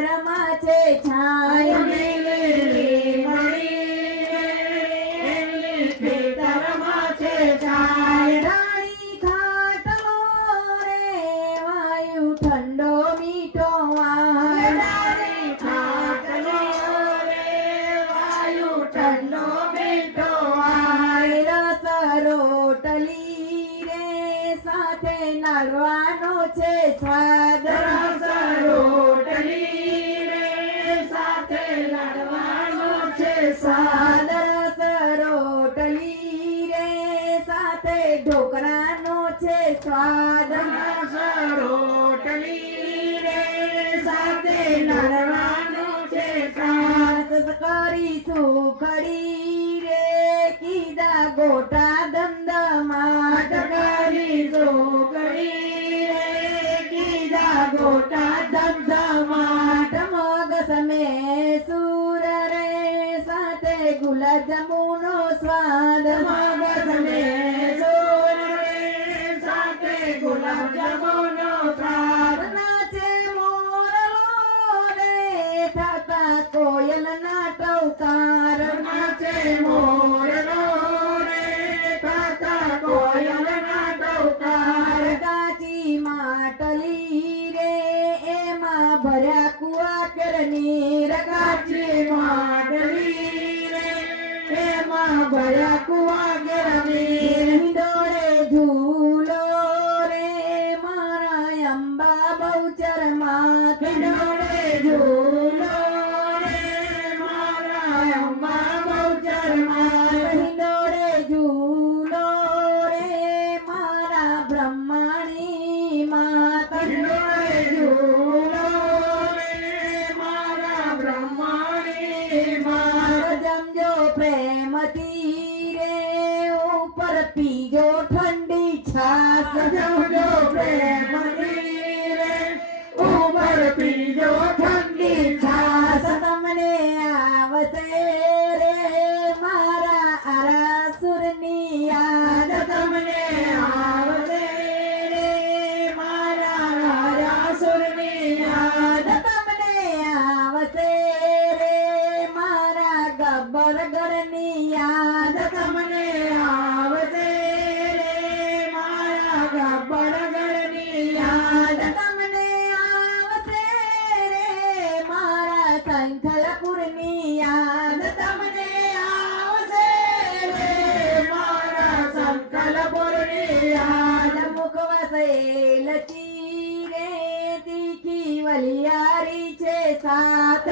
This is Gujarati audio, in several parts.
ખેતરમાં છે છાય લીલી મળી એમની ખેતરમાં છે છાય ડાળી ખાટલો રે વાયુ ઠંડો મીઠો વાય ડાળી ખાટલો રે વાયુ ઠંડો મીઠો વાય રસ રોટલી રે સાથે નાળવાનો છે સ્વાદ રસ રોટલી રે સાથે લડવાનો છે સ્વાદ સ્વાદ રસ રોટલી રે સાથે ઢોકળાનો છે સ્વાદ રસ રોટલી રે સાથે લડવાનો છે સ્વાદ કરી સુખડી રે કીધા ગોટા દમદમાટ કરી ઢોકળી રે કીધા ગોટા ધમધમાટ મગ સમે સુર રે સાથે ગુલાબ જાંબુનો સ્વાદ મગજ ને સોર રે સાથે ગુલાબ જાંબુનો સ્વાદ નાચે મોરલો રે થતા કોયલના ટવકાર નાચે મોરલો રે થતા કોયલના ટવકાર કાચી માટલી રે એમાં ભર્યા કુવા કેરની કાચી માટલી રે એમાં ભર્યા કુવા ગરમી હિંડોળે ઝૂલો રે મારા અંબા બહુચર માં હિંડોળે ઝૂલો રે મારા અંબા બહુચરમાં હિંડોળે ઝૂલો રે મારા બ્રહ્માણી માતા હિંડોળે ઝૂલો રે મારા બ્રહ્માણી માં જમજો પ્રેમથી રે ઉપર પીજો ઠંડી છાસ જમજો પ્રેમથી રે ઉપર પીજો ઠંડી છાસ તમને આવશે રે મારા આરાસુરની યાદ તમને આવશે રે મારા રાજાસુરની યાદ તમને આવશે રે મારા ગબ્બરગઢની યાદ તમને આવશે રે મારા ગબ્બરગઢની યાદ તમને આવશે રે મારા સંખલપુરની યાદ તમને આવશે રે મારા સંકલપુરની યાદ મુખવાસેલ ચીરે તીખી વલિયારી છે સાત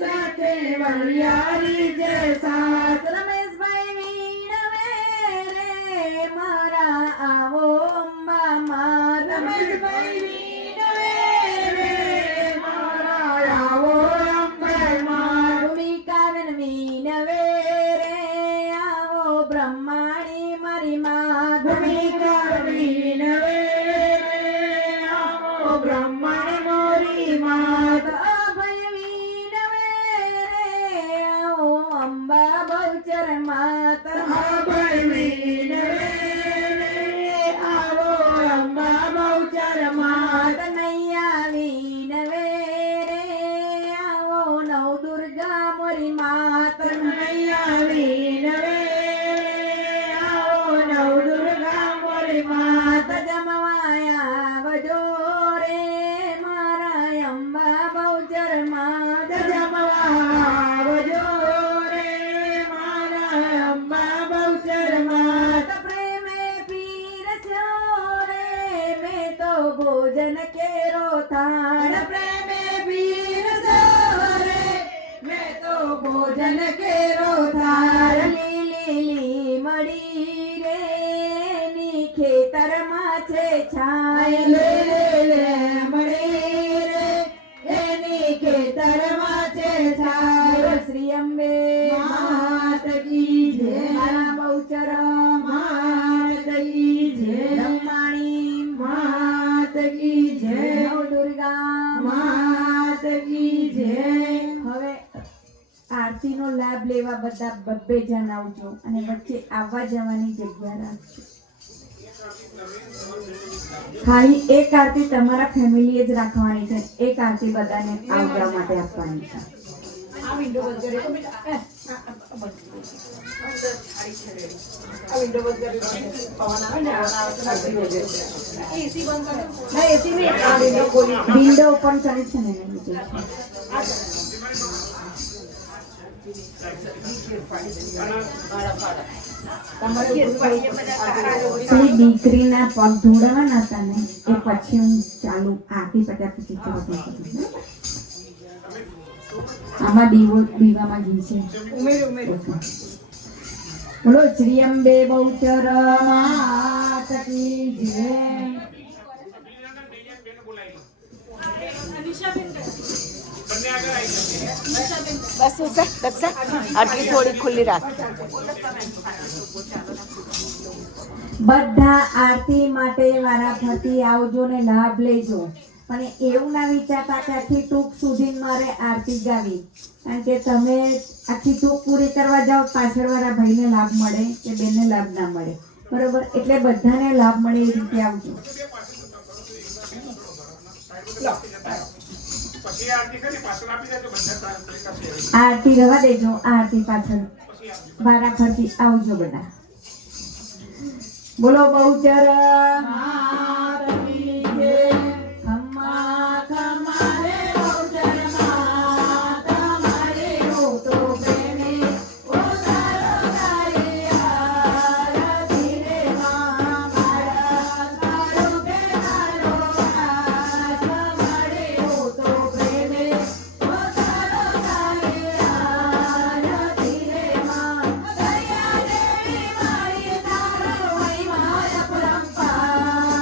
સાથે વલિયારી જે સાત રમેશભાઈ વીણવે રે મારા આવો અંબા માં રમેશભાઈ વીણવે રે મારા આવો અંબરમાં ભૂમિકાબેન વીણવે રે આવો બ્રહ્માણી મારી માં ભૂમિકા વીણવે રે આવો બ્રહ્મણ મોરી માત અભય વીણવે રે આવો અંબા બહુચર માત અભય વીણવે રે આવો અંબા બહુચર માત કનૈયા વીણવે રે આવો નવ દુર્ગા મોરી માત કનૈયા વીણવે આવો નવ દુર્ગા મોરી માત જમવાયા આવજો રે મારા અંબા બહુચર માત જમવા આવજો રે મારા અંબા બહુચર માત પ્રેમે પીરસ્યો રે મેં તો ભોજન કેરો થાળ પ્રેમે પીરસો રે મેં તો ભોજન કેરો થાળ લીલી મળી રે ની ખેતરમાં છે છાય લે લે મળી રે એની ખેતરમાં છે છાય શ્રી અંબે માત કી જય મારા બહુચર માત કી જય બ્રહ્માણી માત કી જય નવ દુર્ગા માત કી જય હવે આરતીનો લાભ લેવા બધા બબ્બે જણ આવજો અને વચ્ચે આવવા જવાની જગ્યા રાખજો. ખાલી એક આરતી તમારા ફેમિલીએ જ રાખવાની છે, એક આરતી બધાને આવવા માટે આપવાની છે. વિન્ડો ઓપન કરી છે ને એને લીધે છે. પેલી દીકરીના પગ ધોડાવાના હતા ને એ પછી હું ચાલુ આરતી પત્યા પછી ચાલુ કરું. આમાં દીવામાં ઘી છે. બોલો શ્રી અંબે બહુચર માત કી જય. બસ દક્ષા આટલી થોડી ખુલ્લી રાખ. બધા આરતી માટે વારાફરતી આવજો ને લાભ લેજો, પણ એવું ના વિચારતા કે આખી ટૂંક સુધી મારે આરતી ગાવી, કારણ કે તમે આખી ટૂંક પૂરી કરવા જાઓ પાછળ વાળા ભાઈને લાભ મળે કે બેનને લાભ ના મળે, બરોબર? એટલે બધાને લાભ મળે એ રીતે આવજો. આરતી રવા દેજો, આરતી પાછળ વારાફરતી આવજો બધા. બોલો બહુચર માત કી જય. ખમ્મા ખમ્મા રે બહુચર માત મારે હો તો પ્રેમે ઓ તારો ગાય આરતી રે માં મારા તારો કે તારો આસ મારે હો તો પ્રેમે ઓ તારો ગાય આરતી રે માં દયા દેવી મારી તારો મહિમા અપરંપાર.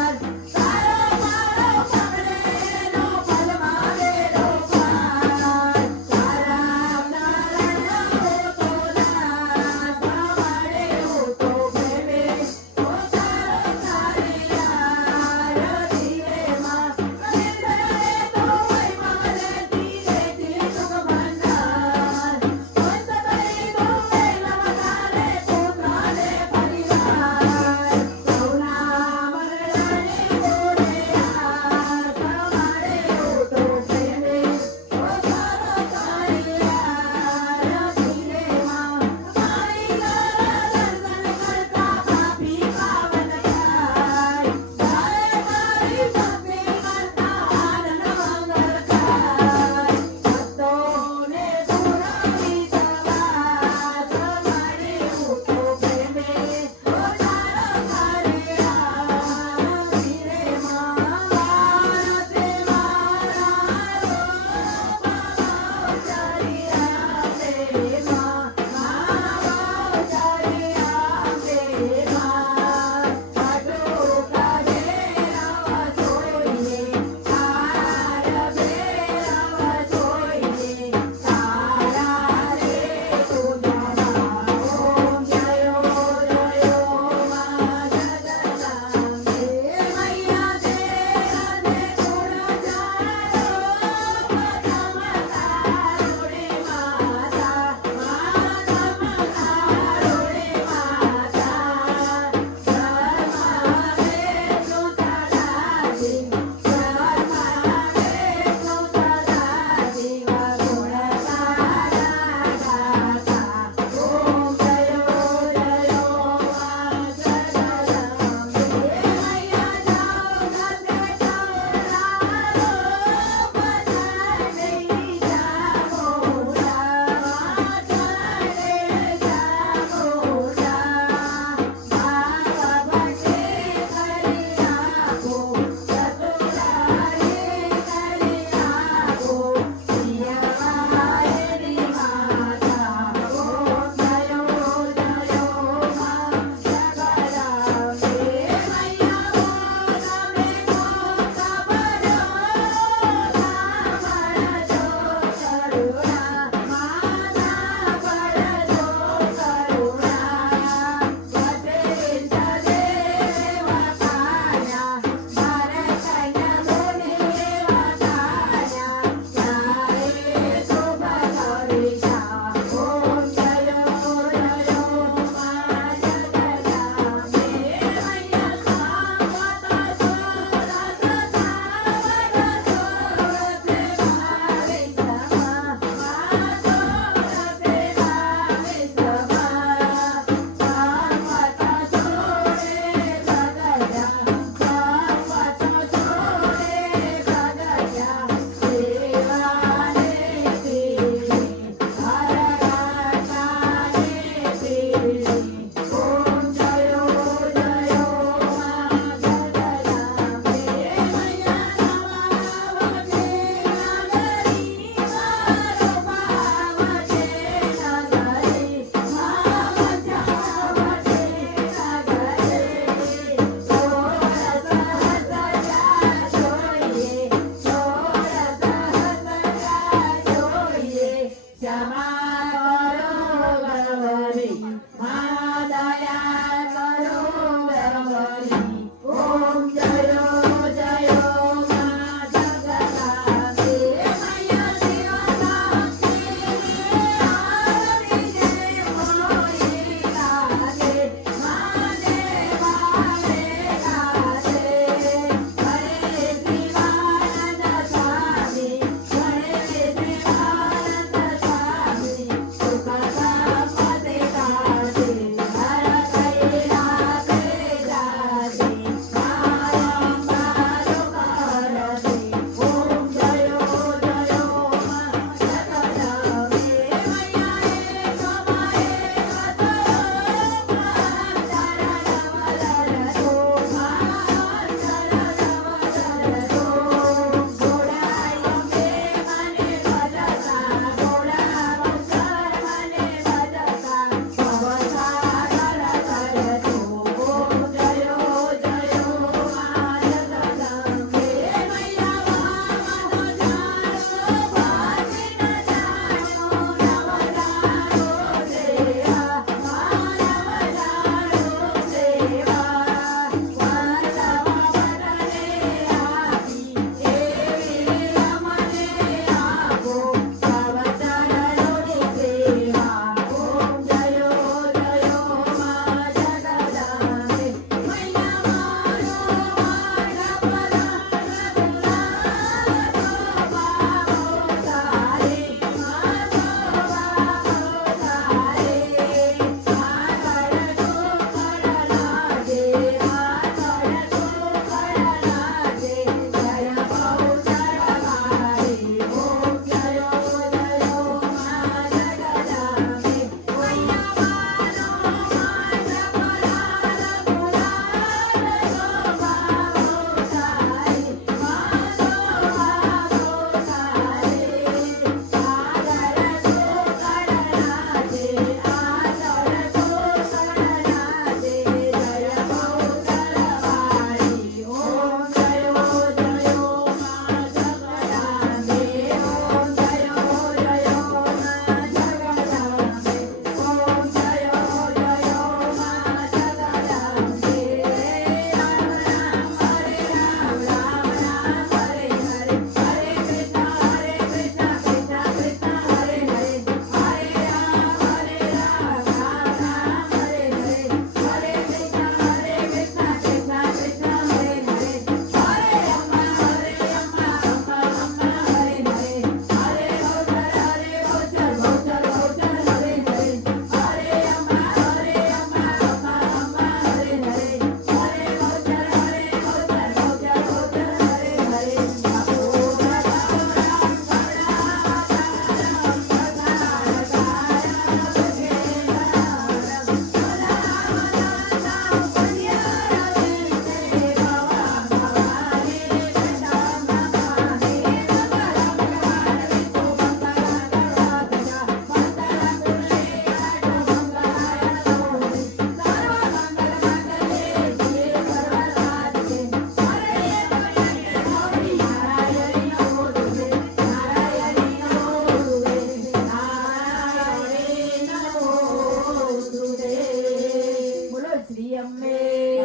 અંબે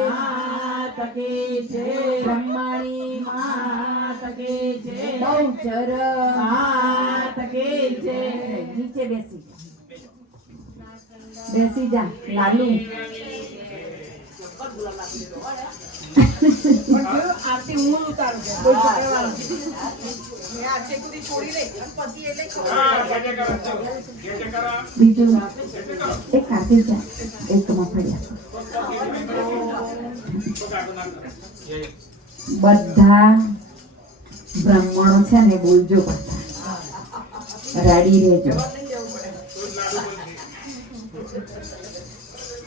માત કી જય બ્રહ્માણી માત કી જય બહુચર માત કી જય નીચે બેસી જા લાલુ આરતી હું ઉતારું છું કોઈ પકડવાનું બીજું એક કાપી જા એક મફળિયા બધા બ્રાહ્મણો છે ને બોલજો બધા રાડી રહેજો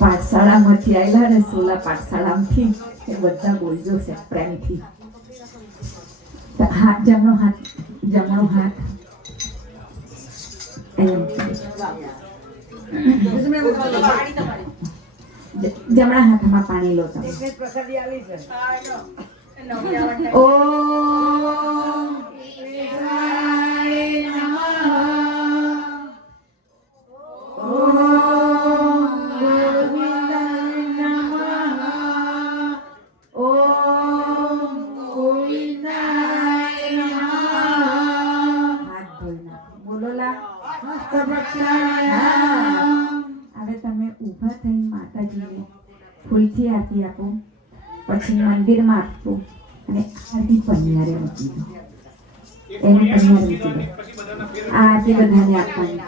પાઠશાળામાંથી આવેલા ને સોલા પાઠશાળામાંથી એ બધા બોલજો છે પ્રેમથી હાથ જમણો હાથ એમ જમણા હાથમાં પાણી લો તમે ઓમ શિવાય નમઃ ઓમ ગોવિંદાય નમઃ ઓમ ગોવિંદાય નમઃ હાથ ધોઈ નાખો બોલો લા હવે તમે ઊભા થઈને માતાજીને ફૂલથી આરતી આપો પછી મંદિરમાં આપો અને આરતી પનિયારે મૂકી દો એને પનિયારે મૂકી દો આ આરતી બધાને આપવાની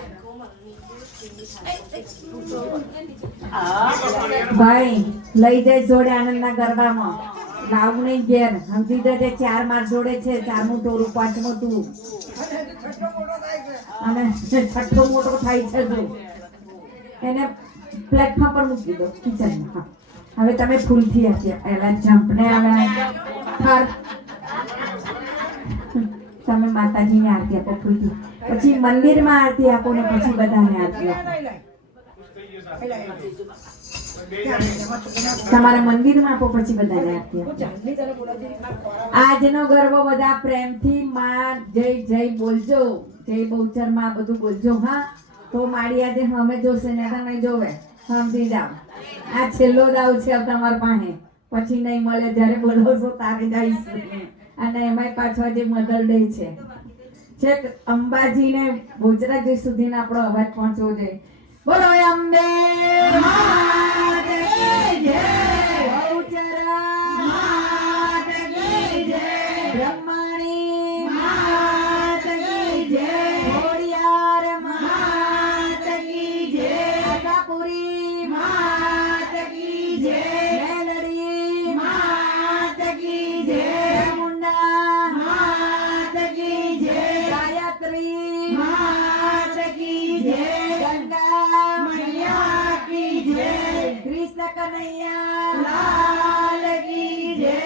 ભાઈ લઈ જાય જોડે આનંદના ગરબામાં લાવું નહીં ઘેર સમજી જજે 4 માર જોડે છે 4મું ટોરું 5મું તું અને 6ઠો મોટો થાય છે જો એને પ્લેટફોર્મ પર મૂકી દો કિચનમાં હવે તમે ફૂલથી આપ્યા એલા જંપને આવે તમે માતાજીને આરતી આપો ફૂલથી પછી મંદિરમાં આરતી આપો ને પછી બધાને આરતી આપો તમારા મંદિરમાં આપો પછી બધાને આરતી આપો આજનો ગરબો બધા પ્રેમથી માં જય જય બોલજો જય બહુચર માં બધું બોલજો હા તો માડી આજે અમે જોશે ને તો નહીં જોવે સમજી જાઓ આ છેલ્લો દાવ છે તમારા પાસે પછી નહીં મળે જ્યારે બોલાવશો તારે જઈશું અને એમાંય પાછો આજે મધર ડે છે છેક અંબાજીને ગુજરાતી સુધીનો આપણો અવાજ પહોંચવો જોઈએ બોલો અંબે માત કી જય બહુચર માત કી જય બ્રહ્માણી માત કી જય ખોડિયાર માત કી જય આશાપુરી માત કી જય મેલડી માત કી જય મુંડા માત કી જય ગાયત્રી માત કી જય ગંગા મૈયા કી જય કૃષ્ણ કનૈયા લાલ કી જય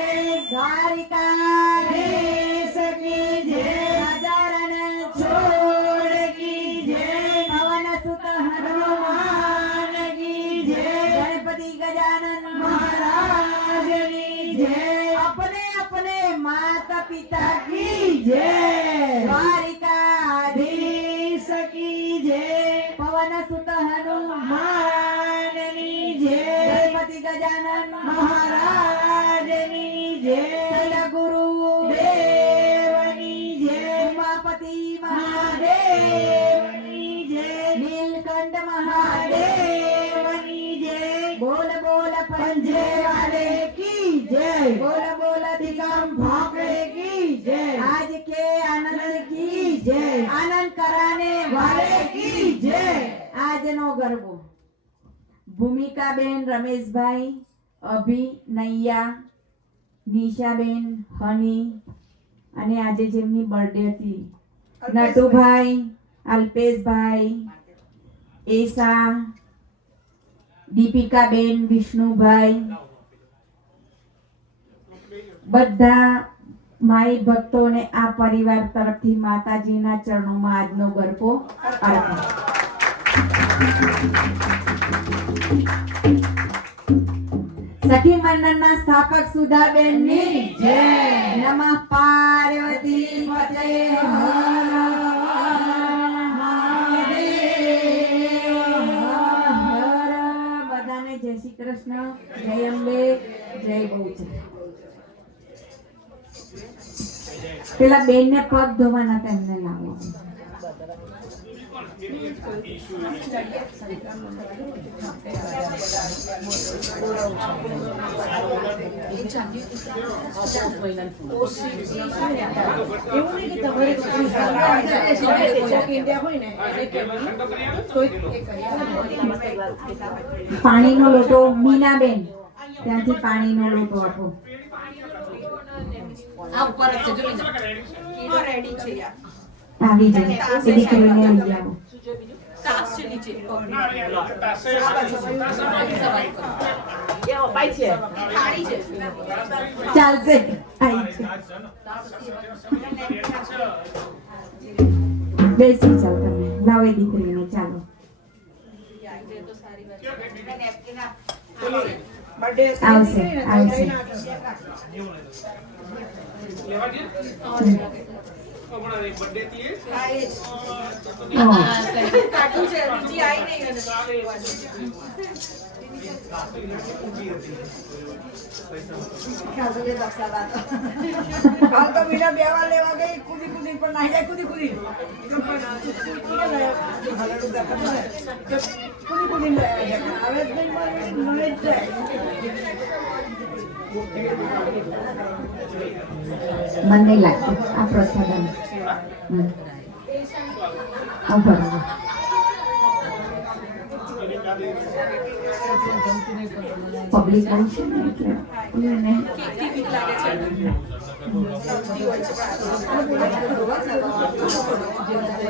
દ્વારિકા દેશ કી જય રાજારણ છોડ કી જય પવન સુત હનુમાન કી જય ગણપતિ ગજાનન મહારાજ કી જય अपने अपने माता पिता की जय द्वारिकाधीश की जय पवन सुत हनुमान की जय गणपति गजानन महाराज की जय गुरु देव की जय उमापति महादेव की जय नीलकंठ महादेव की जय बोल बोल पंजे वाले की जय बोल बोल दिगम भापरे की जय आज के आनंद की जय आनंद कराने वाले की जय आज नो गरबो ભૂમિકાબેન રમેશભાઈ અભી નૈયા નિશાબેન હની અને આજે જેમની બર્થડે હતી નટુભાઈ અલ્પેશભાઈ એસા દીપિકાબેન વિષ્ણુભાઈ બધા માઈ ભક્તોને આ પરિવાર તરફથી માતાજીના ચરણોમાં આજનો ગરબો અર્પણ સખી મંડળના સ્થાપક સુધાબેનની જય નમઃ પાર્વતી પતે હર બધાને બધાને જય શ્રી કૃષ્ણ, જય અંબે, જય બહુચર. પેલા બેનને પગ ધોવાના તેમને લાવો. પાણીનો લોટો મીનાબેન, ત્યાંથી પાણીનો લોટો આપો. આવી જાય એ દીકરીને લઈ આવો. ચાલશે, આવી છે. બેસી જાઓ તમે, લાવો એ દીકરીને. ચાલો આવશે, આવશે. કાલ તો મીરા બેવા લેવા ગઈ, કુદી કુદી પણ નાહી જાય, કુદી કુદી હવે જ નહીં જાય. મને નહીં લાગતું આ પ્રસાદન. બરાબર. પબ્લિક બહુ છે ને એટલે એને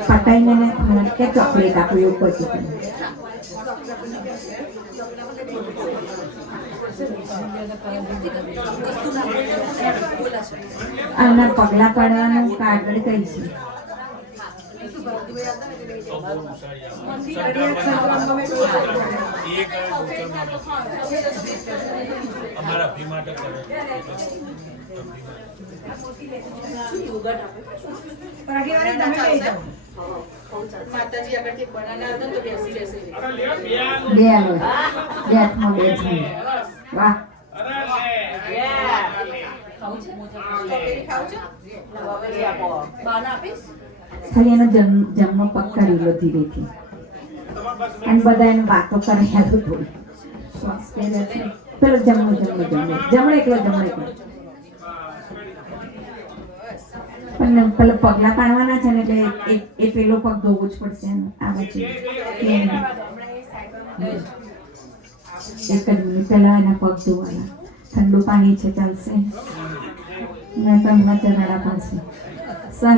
પટાઈને ને કે ચોકલેટ આપું એવું પછી આના પગલા પાડવાનું કાગળ કઈ છે. માતાજી આગળથી બનાના હતા તો બેસી રહેશે. બે આલો બે હાથમાં બે છે. વાહ ખાલી એનો જન્મ પકડી લો ધીરેથી અને બધા એને વાતો કરે થોડી પેલો જમણો એકલો પણ પેલો પગલા પાડવાના છે ને એટલે એ પેલો પગ ધોવો જ પડશે આવે છે. એક જ મિનિટ પેલા એના પગ ધોવાના. ઠંડુ પાણી છે ચાલશે મેં તમને ચરણા પાસે સર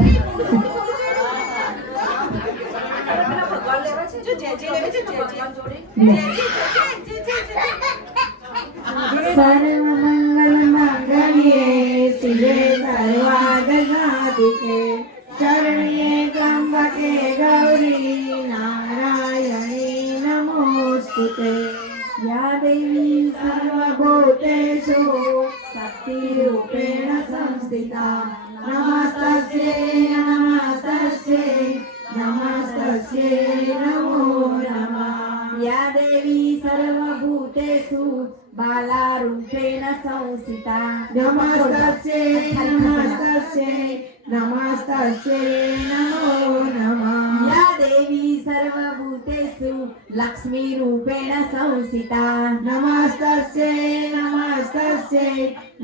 સર્વમંગલ મંગલ્યે શિવે સર્વાર્થ સાધિકે શરણ્યે ત્ર્યંબકે ગૌરી નારાયણી નમોસ્તુતે. या देवी सर्वभूतेषु शक्तिरूपेण संस्थिता नमस्तस्यै नमस्तस्यै नमस्तस्यै नमो नमः. या देवी सर्वभूतेषु बालारूपेण संस्थिता नमस्तस्यै नमस्तस्यै नमस्तस्यै नमो नमः. या देवी सर्वभूतेषु लक्ष्मीरूपेण संस्थिता नमस्तस्यै नमस्तस्यै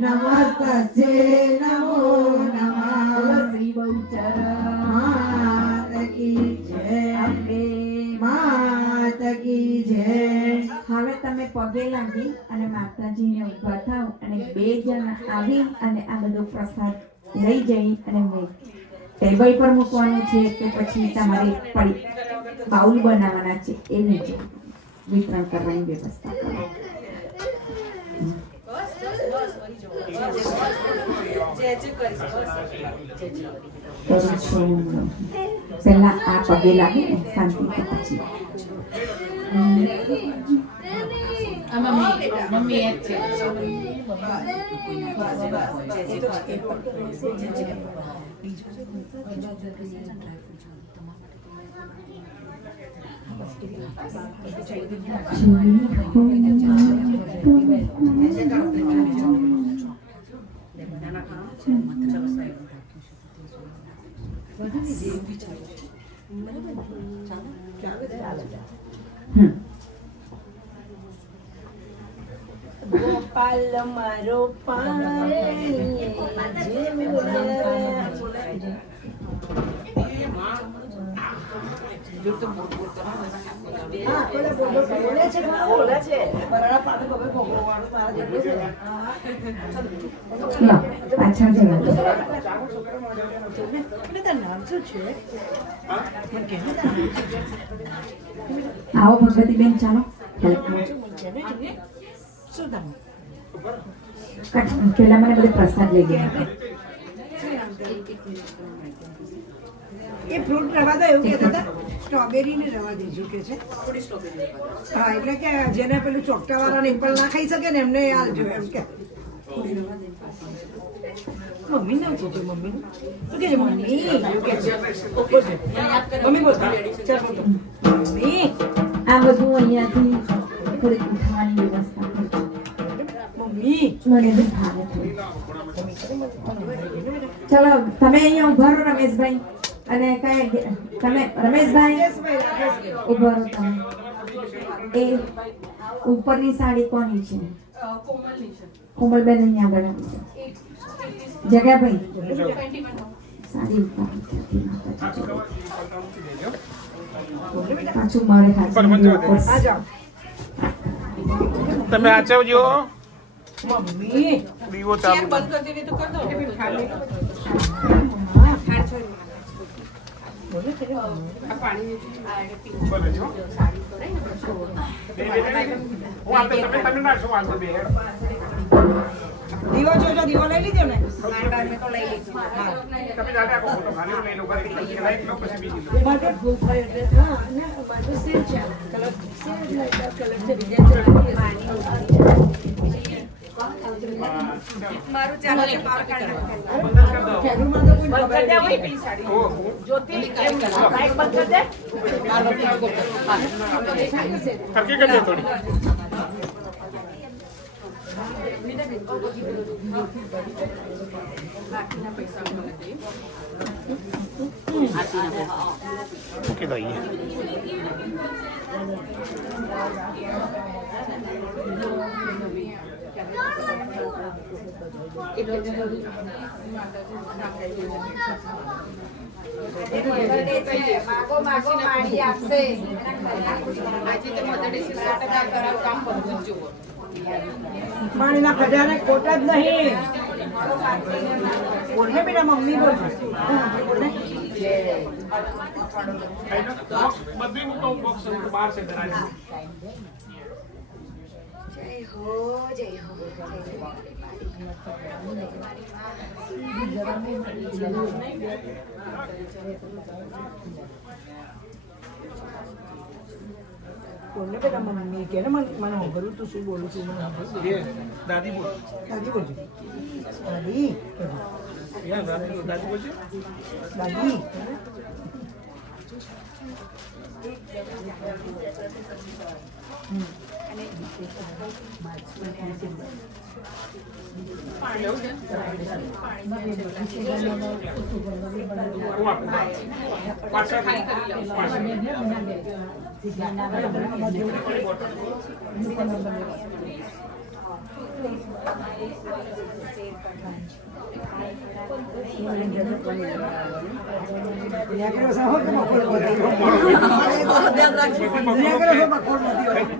नमस्तस्यै नमो नमः. श्री बहुचर मात की जय, અંબે માત કી જય. હવે તમે પગે લાગી અને માતાજીને ઊભા થાવ અને બે જણ આવી અને આ બધો પ્રસાદ લઈ જઈ અને ટેબલ પર મૂકવાનું છે કે પછી તમારે પડી બાઉલ બનાવવાના છે એ નીચે વિતરણ કરવાની વ્યવસ્થા કરો. કરું છું પહેલા આ પગે લાગે ને શાંતિથી પછી મમ્મી એક છે. ગોપાલ મારો બોલે છે લો પાછળ જવા નામ શું છે આવો ભગવતીબેન ચાલો શું નામ પેલા મને બધે પ્રસાદ લઈ ગયા એ ફ્રૂટ રવા દો એવું કહેતા હતા સ્ટ્રોબેરી ને રવા દેજો કે છે હા એટલે કે જેને પેલું ચોકટા વાળા એપલ ના ખાઈ શકે ને એમને આલજો એમ કે મમ્મી નામ શું છે મમ્મી શું કે છે મમ્મી એવું કે છે મમ્મી બોલ ચાલ બોલ મમ્મી આ બધું અહીંયાથી થોડીક ખાવાની વ્યવસ્થા કરજો મમ્મી મને બી ભાવે છે ચલો તમે અહીંયા ઉભા રહો રમેશભાઈ અને કઈ તમે રમેશભાઈ ઉભા રહો તમે એ ઉપરની સાડી કોની છે કોમલબેન અહીંયા આગળ આવી છે જગાભાઈ સાડી પાછું મારે આ જાઓ તમે આચવજો મમ્મી દીવો ચાલુ દીવો જોજો દીવો લઈ લીધો ને બટર ફૂલ થાય એટલે હા ને બાજુ સેલ છે કલર સેલ લાઈટ કલર છે બીજા મારું ચાલે છે બાર ખેડૂમાં તો કોઈ ખબર નહીં પેલી સાડી જ્યોતિ લાઈટ બંધ કર દે કરકે કરજે થોડી મૂકી દઈએ પાણીના ખજાને ખોટ જ નહીં બોલને બેટા મમ્મી બોલ બોલને બધી મૂકો બોક્સ બહાર છે ધરાય બોલને બેટા મમ્મી કે ને મને હોગરું તું શું બોલું છું મને દાદી બોલ દાદી બોલજો દાદી દાદી બોલશે દાદી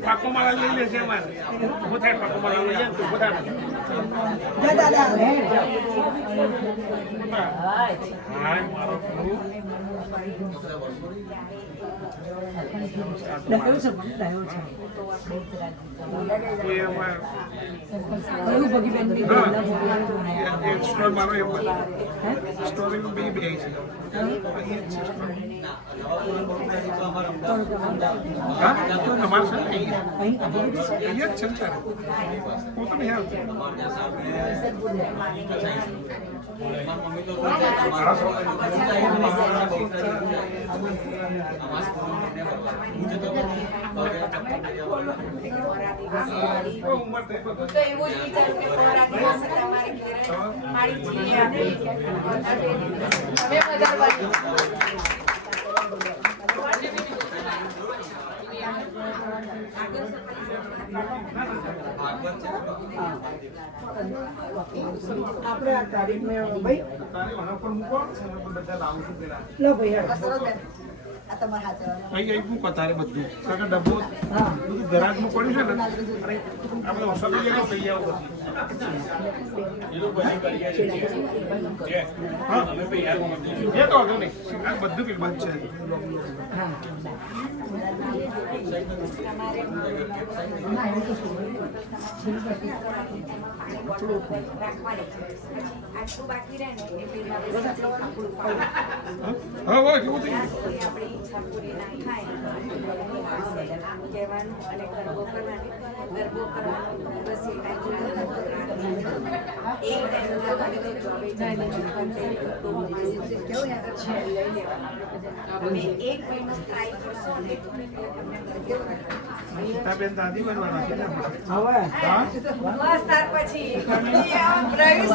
પાકો મારા લઈ લેશે અમારે ઉભો થાય પાકો મારા લઈ જાય તો ઉભો થાય હાય મારો પ્રભુ એ અમારે સ્ટોર મારો એમ સ્ટોરી બી બે છે તમારે છે અહીંયા જ છે ને તારે હું તો નહીં આવતો આપણે આ તારીખને ભાઈ તારે ઓના પર મૂકો બધા લાવું છું પેલા લો ભાઈ હેડો. અહીં મૂકો તારે બધું કારણ કે ડબ્બો બધું ગરાજમાં પડ્યું છે ને અને આ બધા ઓછા થઈ ગયા લઈ આવો હા એ તો વાંધો નહીં આ બધું કિંમત છે હા હોય કેવું થઈ બેન દાદી બનવાના છે ને હવે હા બસ ત્યાર પછી પ્રવેશ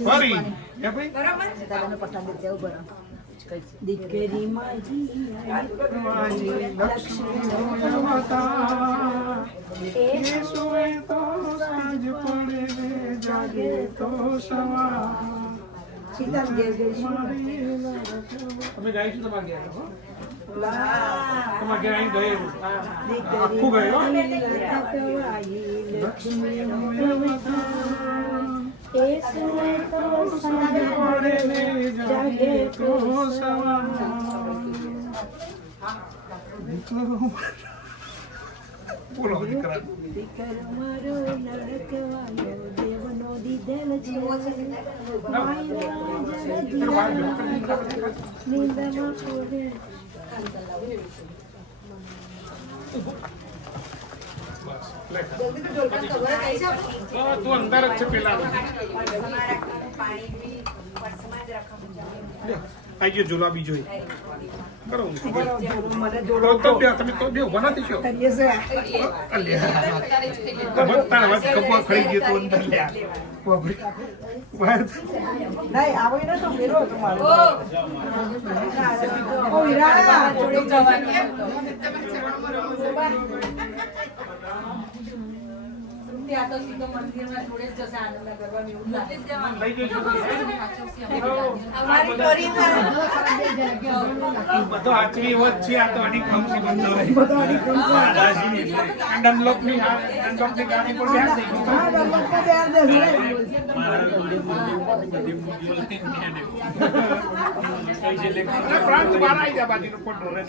ફરી એ ભાઈ દીકરી માજી માજી લક્ષ્મી માતા એ સુવે તો સાંજ પડે ને જાગે તો સવાર સીતામ ઘેર જઈશું. તમે ગાઈશું તમારે ઘેર હો? તમારે ઘેર અહીં ગયેલું આખું ગયું લક્ષ્મી પડે ને જાગે તો સવાર બોલો દીકરા દીકરો મારો લડકવાયો દેવનો દીધેલ છે નીંદમાં પડે. તું અંદર જ છે પેલા આઈ ગયો ઝોલા બીજો કરો મને જોડો તો બે તમે તો બે ઉભા નથી છો કરીએ છે. તારા વાત કપા ખરી ગયો તો અંદર લ્યા બાપરે બહાર નહીં આવો ને તો ફેરો તમારો ઓ હીરા જોડે જવાની ત્યાં તો સીધો મંદિરમાં જોડે જ જશે આનંદ કરવાની એવું નથી જ જવાનું. લઈ જજો અમારી પરિવાર બધો આચરી હોત છે આ તો અનેક ખમસી બંધો બધો અડી ખમસી. દંડલોકની દંડલોકની ગાડી પર બેઠ થઈ ગયું હા ડબલ તો બેર દે રે. પ્રાંત બહાર આવી જા બાજુનો કોટો રે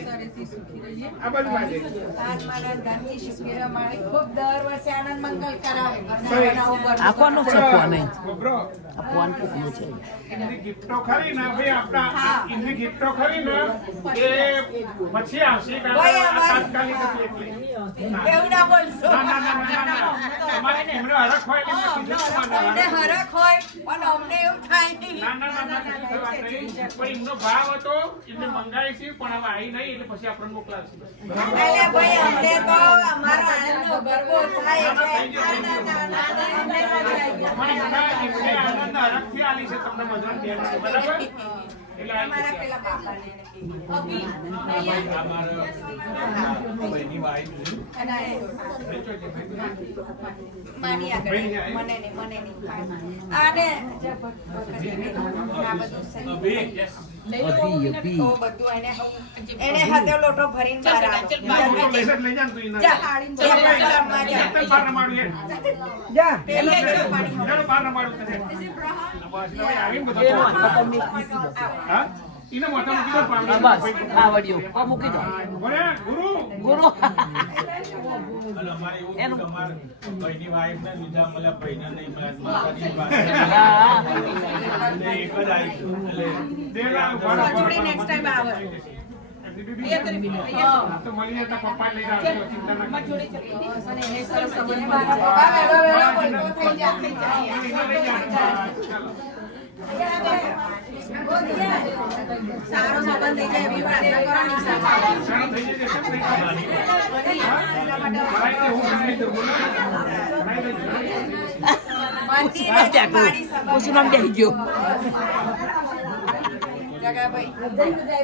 આ બાજુ બાજુ મારા ધનની શુક્ર માળી ખૂબ દર વર્ષે આનંદ મંગલ કરાવે આ કોનું છે ફોન અહીં? બ્રો આ ફોન કોનું છે? ઇન્ની ગિફ્ટો ખરી ને ભાઈ આપણા ઇન્ની ગિફ્ટો ખરી ને એ પછી આવશે ભાઈ, અમારે- તાત્કાલિક હતી એટલે એવું ના બોલશો ના તમારે એમને હરખ હોય એટલે મેં કીધું અમને મને હરખ હોય પણ અમને એવું થાય નહીં. ના કોઈ વાત નહીં. પણ એમનો ભાવ હતો એમને મંગાવી છે પણ હવે આવી નહીં એટલે પછી આપણે મોકલાશે એટલે ભાઈ અમને તો અમારો આનંદનો ગરબો થાય એટલે પણ એમને આનંદ હરખથી આલી છે તમને બધાને ધ્યાન બરાબર એટલે આવી અમારા જશે. પેલા બાપાને માની આગળ મને નહીં આને આ બધું સહી. તો બધું એને હાથે લોટો ભરીને બહાર આવે. લઈ જા તું એને. જા, કલરમાં જા. એકદમ બહાર રમાડું એ. જા પેલે જો પાણી ચાલો બહાર રમાડું તને. બસ, હવે આવીને બધો હા? એને મોઢા મૂકી દો પાવડા. બસ આવડ્યું આ મૂકી દો બોલે, ગુરુ ગુરુ અને અમારે એવું એનું- કે અમારે ભાઈની વાઈફને લીધા મળ્યા, ભાઈને નહીં મળ્યા. માતાની પાસે હા. એટલે એક જ આવી ગયું. એટલે દેલા ઉભા રહો, જોડી next time આવે. તો મળી જતા પપ્પા લઈ જાઓ, ચિંતા ના કરજો. મારા પપ્પા વહેલો વહેલો બોલતો થઈ જાય. એને લઈ જાઓ. ચાલો. સારો સંબંધ થઈ જાય એવી પ્રાર્થના કરવાની સારું થઈ જશે, કેમ નહીં કરવાની? કરાઈ દે, હું કરાઈ દઉં, બોલો. કરાઈ દઉં, કરાઈ દઉં. ઓછું નામ કહી ગયો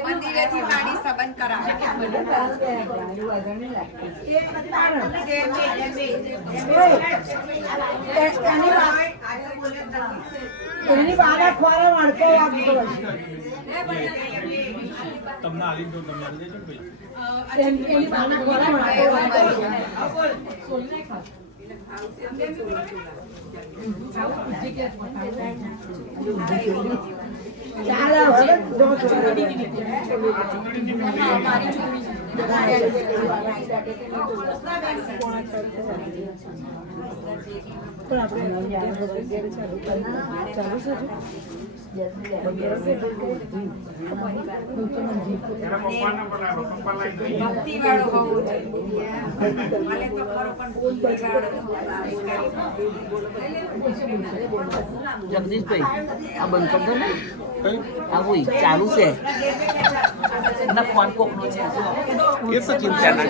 મંદિરેથી મારી સંબંધ કરાવે એની બહાર ખોરો વળતો વાગતો હશે. તમને આલી દઉં, તમે આલી દેજો ને ભાઈ. એની બહાર ખોરો વળતો વાગતો ચાલો હવે જો એના પપ્પાને બોલાવો, પપ્પા લઈ જઈએ. ભક્તિવાળો હોવો જોઈએ મને તો ખરો પણ ભક્તિવાળો જગદીશભાઈ આ બંધ કરી દો ને આ હોય ચાલુ છે ફોન કોકનો છે એ તો ચિંતા ના